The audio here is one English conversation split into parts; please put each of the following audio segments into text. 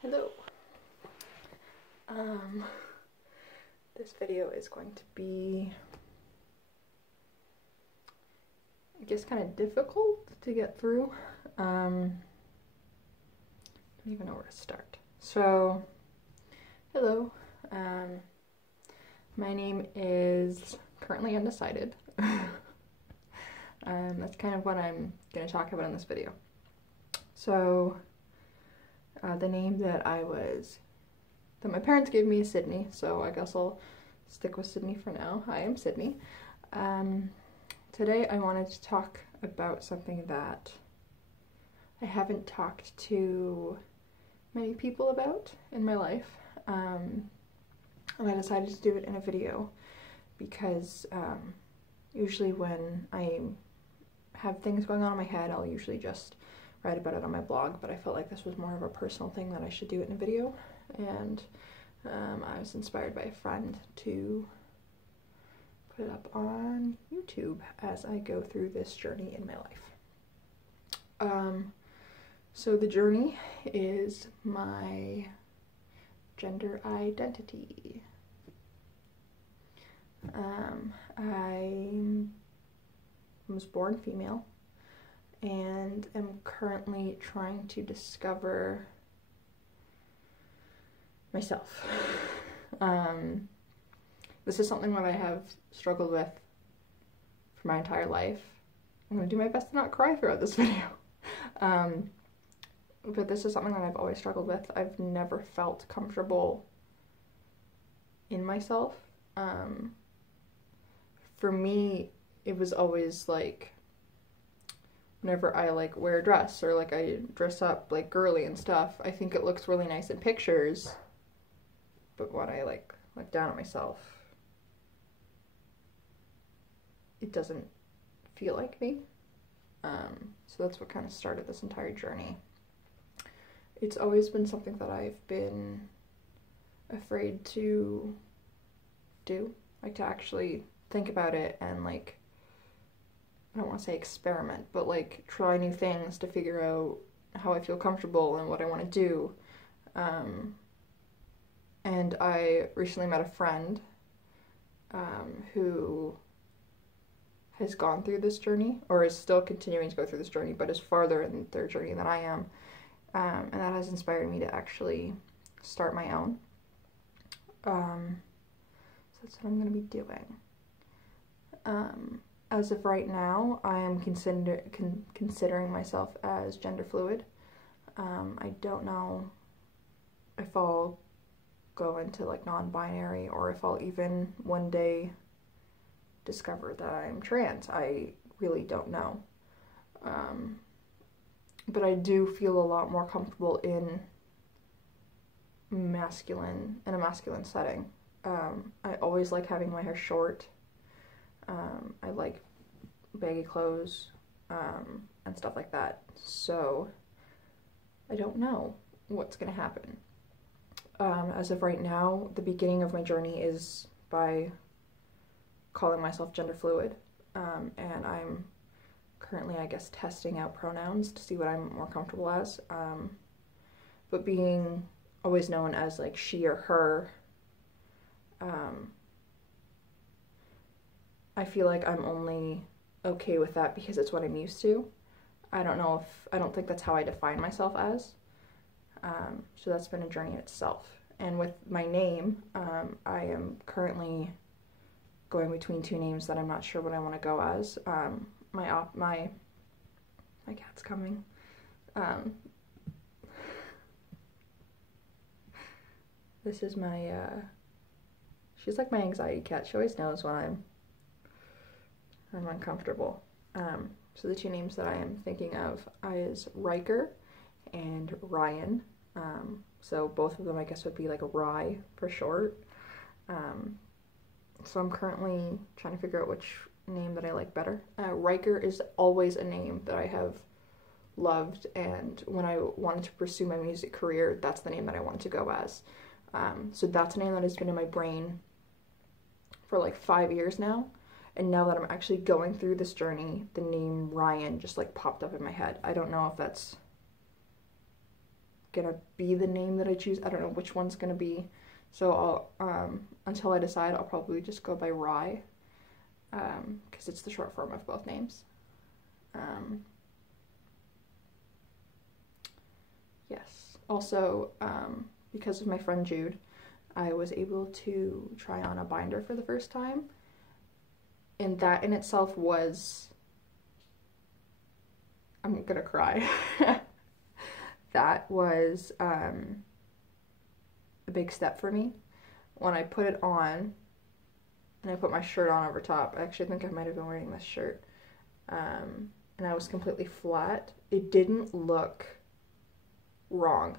Hello. This video is going to be, I guess, kind of difficult to get through. I don't even know where to start. So, hello. My name is currently undecided. That's kind of what I'm going to talk about in this video. So, the name that my parents gave me is Sydney, so I guess I'll stick with Sydney for now. Hi, I'm Sydney. Today I wanted to talk about something that I haven't talked to many people about in my life, and I decided to do it in a video because usually when I have things going on in my head, I'll usually just write about it on my blog, but I felt like this was more of a personal thing that I should do it in a video, and I was inspired by a friend to put it up on YouTube as I go through this journey in my life. So the journey is my gender identity. I was born female and am currently trying to discover myself. This is something that I have struggled with for my entire life. I'm going to do my best to not cry throughout this video. But this is something that I've always struggled with. I've never felt comfortable in myself. For me, it was always like, whenever I like wear a dress or like I dress up like girly and stuff, I think it looks really nice in pictures, but when I like look down at myself, it doesn't feel like me. So that's what kind of started this entire journey. It's always been something that I've been afraid to do, like to actually think about it and like, I don't want to say experiment, but like try new things to figure out how I feel comfortable and what I want to do. And I recently met a friend who has gone through this journey, or is still continuing to go through this journey, but is farther in their journey than I am. And that has inspired me to actually start my own. So that's what I'm going to be doing. As of right now, I am considering myself as gender fluid. I don't know if I'll go into like non-binary or if I'll even one day discover that I'm trans. I really don't know. But I do feel a lot more comfortable in a masculine setting. I always like having my hair short. I like baggy clothes, and stuff like that. So I don't know what's gonna happen. As of right now, the beginning of my journey is by calling myself gender fluid, and I'm currently, I guess, testing out pronouns to see what I'm more comfortable as. But being always known as like she or her, I feel like I'm only okay with that because it's what I'm used to. I don't think that's how I define myself as. So that's been a journey in itself. And with my name, I am currently going between two names that I'm not sure what I want to go as. My cat's coming. This is my, she's like my anxiety cat. She always knows when I'm uncomfortable. So the two names that I am thinking of is Riker and Ryan. So both of them, I guess, would be like a Rye for short. So I'm currently trying to figure out which name that I like better. Riker is always a name that I have loved, and when I wanted to pursue my music career, that's the name that I wanted to go as. So that's a name that has been in my brain for like 5 years now. And now that I'm actually going through this journey, the name Ryan just like popped up in my head. I don't know if that's gonna be the name that I choose. I don't know which one's gonna be. So I'll, until I decide, I'll probably just go by Rye, because it's the short form of both names. Yes. Also, because of my friend Jude, I was able to try on a binder for the first time. And that in itself was, I'm gonna cry. That was a big step for me. When I put it on, and I put my shirt on over top, I actually think I might have been wearing this shirt, and I was completely flat. It didn't look wrong.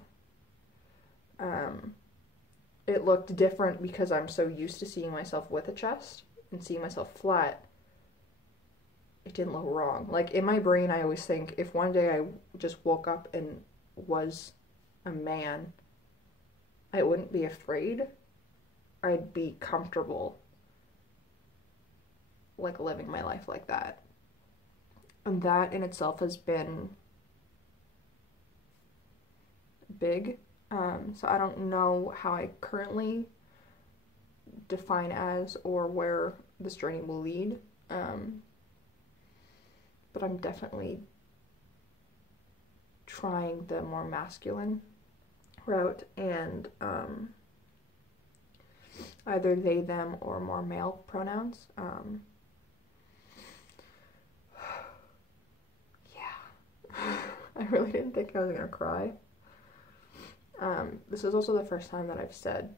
It looked different because I'm so used to seeing myself with a chest and seeing myself flat. It didn't look wrong. Like, in my brain, I always think if one day I just woke up and was a man, I wouldn't be afraid. I'd be comfortable, like, living my life like that. And that in itself has been big. So I don't know how I currently define as or where this journey will lead. But I'm definitely trying the more masculine route, and either they, them, or more male pronouns. Yeah. I really didn't think I was gonna cry. This is also the first time that I've said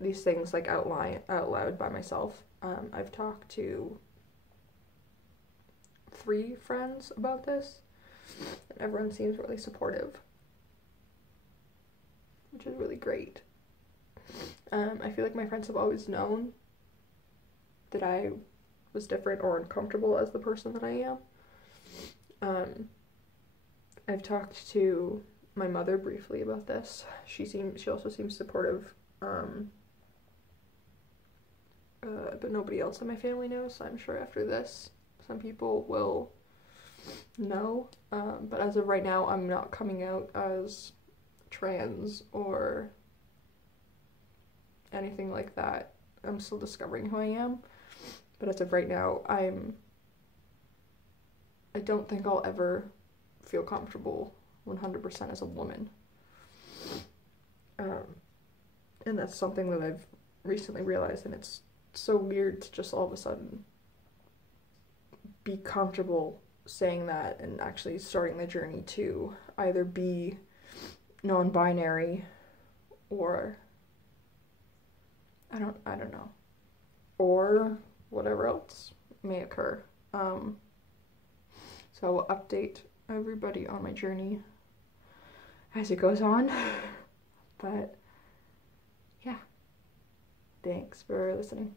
these things like out loud by myself. I've talked to 3 friends about this, and everyone seems really supportive, which is really great. I feel like my friends have always known that I was different or uncomfortable as the person that I am. I've talked to my mother briefly about this. She also seems supportive, but nobody else in my family knows. I'm sure after this, some people will know, but as of right now, I'm not coming out as trans or anything like that. I'm still discovering who I am, but as of right now, I don't think I'll ever feel comfortable 100% as a woman. And that's something that I've recently realized, and it's so weird to just all of a sudden be comfortable saying that and actually starting the journey to either be non-binary or I don't know, or whatever else may occur. So I will update everybody on my journey as it goes on. But yeah, thanks for listening.